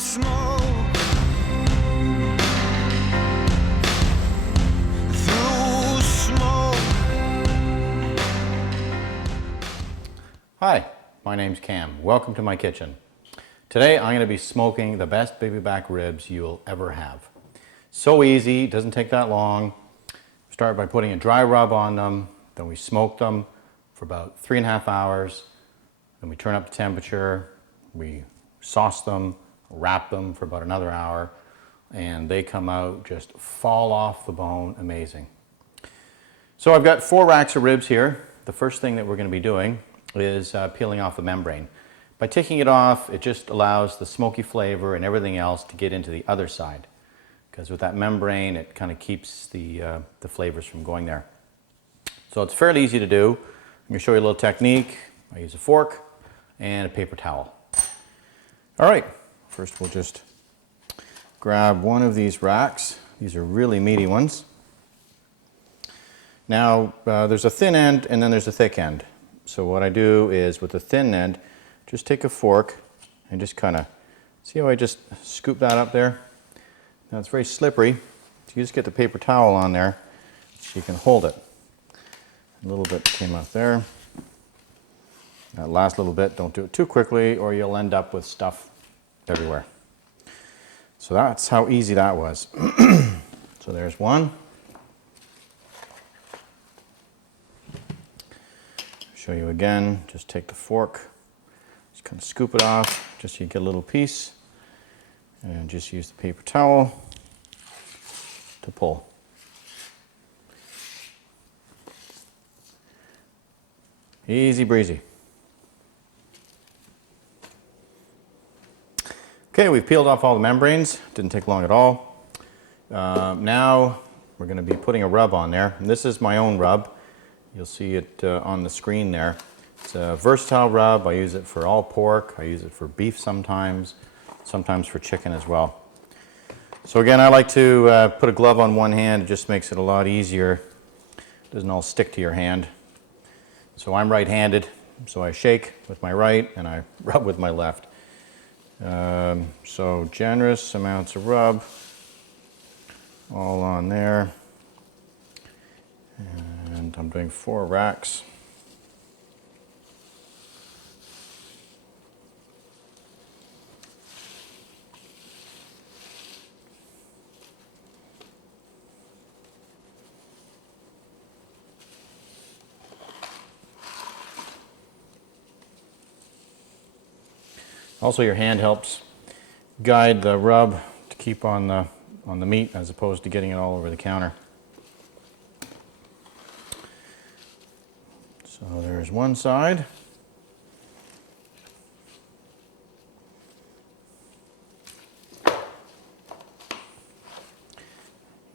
smoke, through smoke. Hi, my name's Cam. Welcome to my kitchen. Today I'm going to be smoking the best baby back ribs you'll ever have. So easy, doesn't take that long. Start by putting a dry rub on them, then we smoke them for about 3.5 hours. Then we turn up the temperature, we sauce them, wrap them for about another hour, and they come out just fall off the bone, amazing. So I've got 4 racks of ribs here. The first thing that we're going to be doing is peeling off the membrane. By taking it off, it just allows the smoky flavor and everything else to get into the other side. Because with that membrane, it kind of keeps the flavors from going there. So it's fairly easy to do. I'm going to show you a little technique. I use a fork and a paper towel. All right, first we'll just grab one of these racks. These are really meaty ones. Now, there's a thin end and then there's a thick end. So what I do is with the thin end, just take a fork and just kind of, see how I just scoop that up there? Now it's very slippery, so you just get the paper towel on there so you can hold it. A little bit came out there. That last little bit, don't do it too quickly or you'll end up with stuff everywhere. So that's how easy that was. So there's one. Show you again, just take the fork, just kind of scoop it off, just so you get a little piece, and just use the paper towel to pull. Easy breezy. Okay, we've peeled off all the membranes, didn't take long at all. Now we're going to be putting a rub on there, and this is my own rub. You'll see it on the screen there. It's a versatile rub. I use it for all pork. I use it for beef sometimes for chicken as well. So again, I like to put a glove on one hand. It just makes it a lot easier. It doesn't all stick to your hand. So I'm right-handed, so I shake with my right and I rub with my left. So generous amounts of rub all on there. And I'm doing 4 racks. Also, your hand helps guide the rub to keep on the meat as opposed to getting it all over the counter. So there's one side.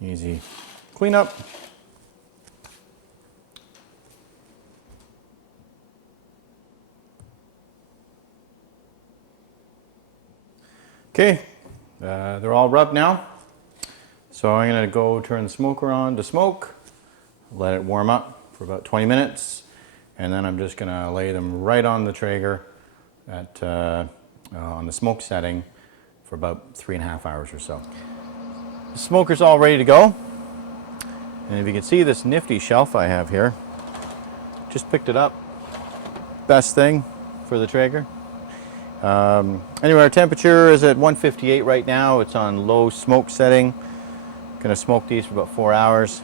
Easy cleanup. Okay, they're all rubbed now. So I'm going to go turn the smoker on to smoke, let it warm up for about 20 minutes. And then I'm just going to lay them right on the Traeger on the smoke setting for about 3.5 hours or so. The smoker's all ready to go. And if you can see this nifty shelf I have here, just picked it up. Best thing for the Traeger. Anyway, our temperature is at 158 right now. It's on low smoke setting. Going to smoke these for about 4 hours.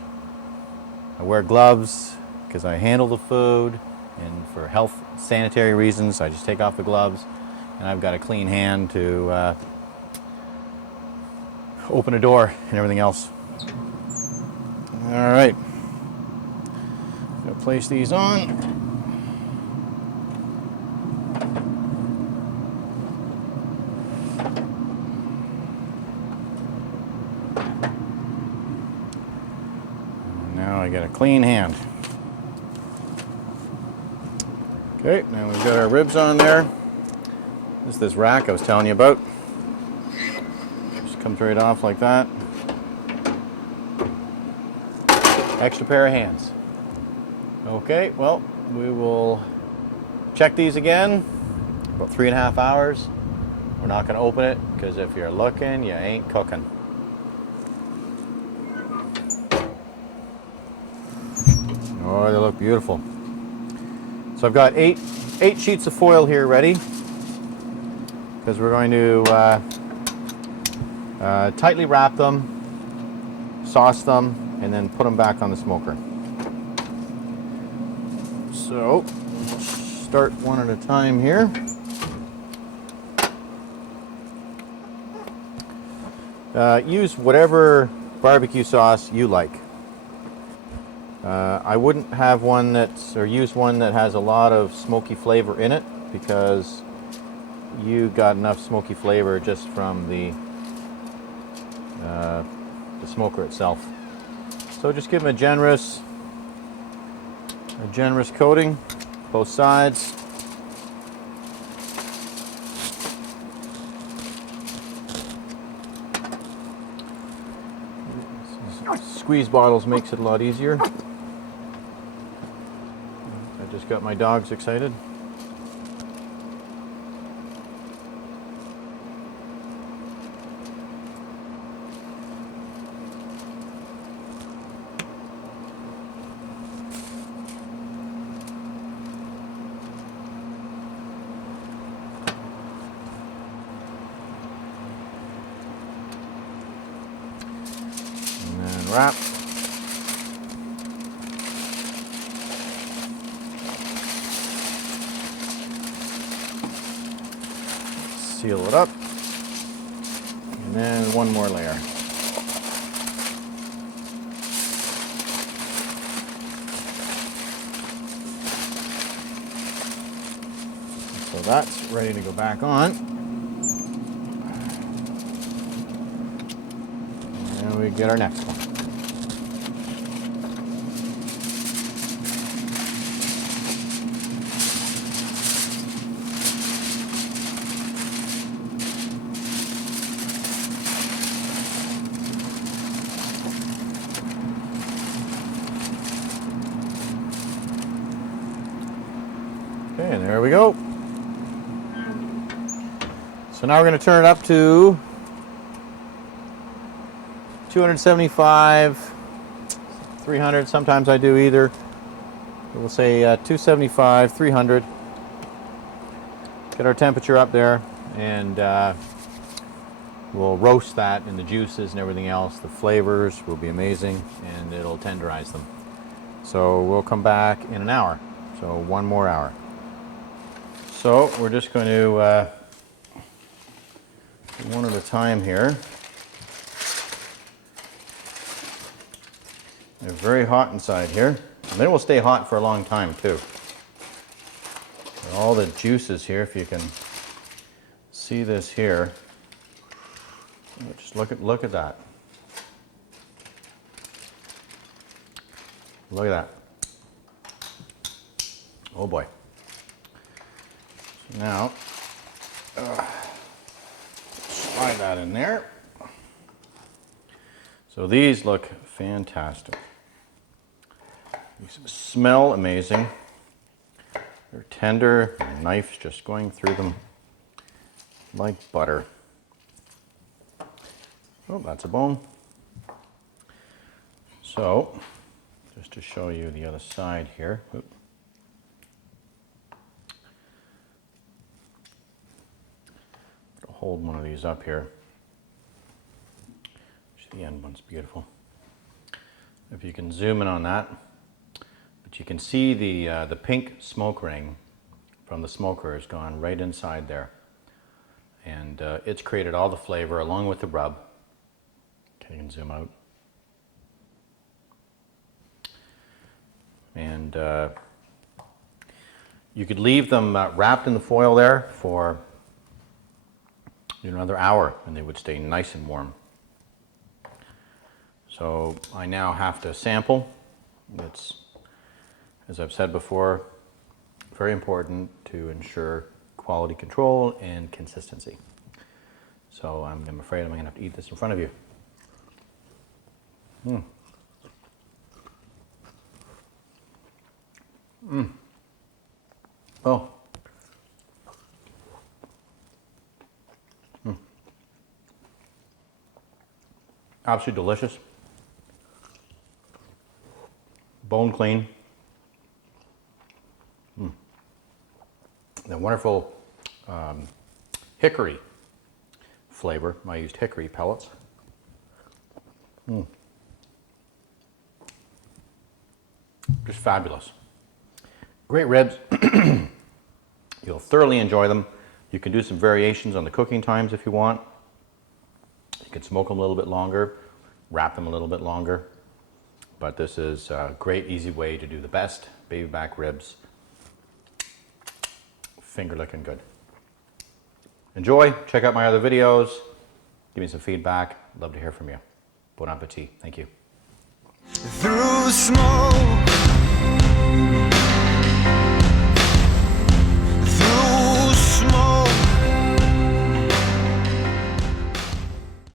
I wear gloves because I handle the food, and for health sanitary reasons I just take off the gloves, and I've got a clean hand to open a door and everything else. All right, going to place these on. And now I get a clean hand. Okay, now we've got our ribs on there. This is this rack I was telling you about. Just comes right off like that. Extra pair of hands. Okay, well, we will check these again, about 3.5 hours, We're not going to open it because if you're looking, you ain't cooking. Oh, they look beautiful. So I've got eight sheets of foil here ready because we're going to tightly wrap them, sauce them, and then put them back on the smoker. So start one at a time here. Use whatever barbecue sauce you like. I wouldn't have one use one that has a lot of smoky flavor in it because you got enough smoky flavor just from the smoker itself. So just give them a generous coating, both sides. Squeeze bottles makes it a lot easier. I just got my dogs excited. And then wrap. Seal it up. And then one more layer. So that's ready to go back on. And we get our next one. Okay, and there we go. So now we're going to turn it up to 275, 300. Sometimes I do either. We'll say 275, 300. Get our temperature up there, and we'll roast that in the juices and everything else. The flavors will be amazing, and it'll tenderize them. So we'll come back in an hour. So 1 more hour. So we're just going to one at a time here. They're very hot inside here. And they will stay hot for a long time too. All the juices here, if you can see this here. Just look at that. Look at that. Oh boy. So now, slide that in there. So these look fantastic. These smell amazing. They're tender, the knife's just going through them like butter. Oh, that's a bone. So, just to show you the other side here. Oop. I'll hold one of these up here. The end one's beautiful. If you can zoom in on that, but you can see the pink smoke ring from the smoker has gone right inside there, and it's created all the flavor along with the rub. Okay, you can zoom out, and you could leave them wrapped in the foil there for another hour, and they would stay nice and warm. So I now have to sample. It's, as I've said before, very important to ensure quality control and consistency. So I'm afraid I'm going to have to eat this in front of you. Oh. Absolutely delicious. Bone clean. The wonderful hickory flavor. I used hickory pellets. Just fabulous. Great ribs. You'll thoroughly enjoy them. You can do some variations on the cooking times if you want. You can smoke them a little bit longer, wrap them a little bit longer. But this is a great, easy way to do the best baby back ribs. Finger licking good. Enjoy. Check out my other videos. Give me some feedback. Love to hear from you. Bon appetit. Thank you. through smoke.